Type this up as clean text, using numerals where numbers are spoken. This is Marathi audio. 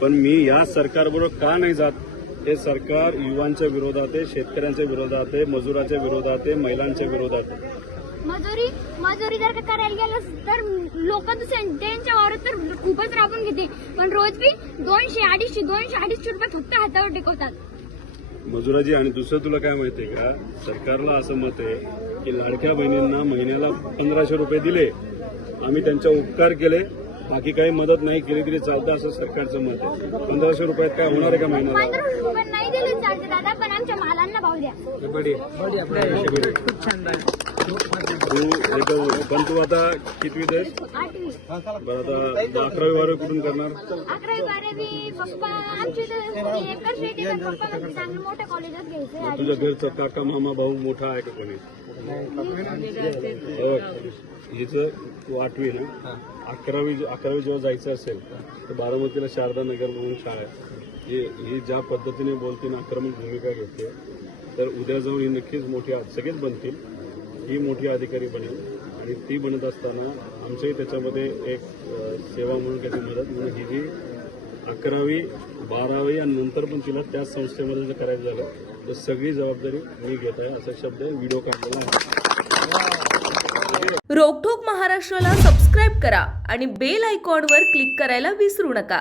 पण मी या सरकारबरोबर का नाही जात? हे सरकार युवांच्या विरोधात आहे, शेतकऱ्यांच्या विरोधात आहे, मजुराच्या विरोधात आहे, महिलांच्या विरोधात आहे. मजुरी जर का करायला गेलं तर लोक त्यांच्या वावरात तर खूपच राबून घेते, पण रोज बी 200-250 रुपये फक्त हातावर टेकवतात मजुराजी. आणि दुसरं तुला काय माहितीये का, सरकारला असं मत आहे की लाडक्या बहिणींना महिन्याला 1500 रुपये दिले, आम्ही त्यांच्या उपकार केले, बाकी काही मदत नाही केली तरी चालतं, असं सरकारचं मत आहे. 1500 रुपयात काय होणार आहे का महिन्याला? 1500 रुपये नाही दिले चालते दादा, पण आमच्या मालांना भाव द्या. पण तू आता कितवीत आहेस? 8वी बरं, आता 11वी-12वी कुठून करणार? 11वी-12वी पप्पा आमचे एकच शेती, पण पप्पा म्हणजे चांगलं मोठ्या कॉलेजात घ्यायचे. तुझ्या घरचा काका मामा भाऊ मोठा आहे का कोणी? हिचं तू 8वी ना, 11वी जेव्हा जायचं असेल तर बारामतीला शारदा नगर म्हणून शाळा आहे. ही ज्या पद्धतीने बोलते ना, आक्रमक भूमिका घेते, तर उद्या जाऊन ही नक्कीच मोठी, सगळेच बनतील, ही मोठी अधिकारी बनेल. आणि ती बनत असताना आमचंही त्याच्यामध्ये एक सेवा म्हणून त्याची मदत म्हणून ही जी 11वी 12वी आणि नंतर पण तिला त्याच संस्थेमध्ये जर करायचं झालं तर सगळी जबाबदारी मी घेत आहे, असा शब्द व्हिडिओ काढलेला आहे. रोकठोक महाराष्ट्राला सबस्क्राईब करा आणि बेल आयकॉनवर क्लिक करायला विसरू नका.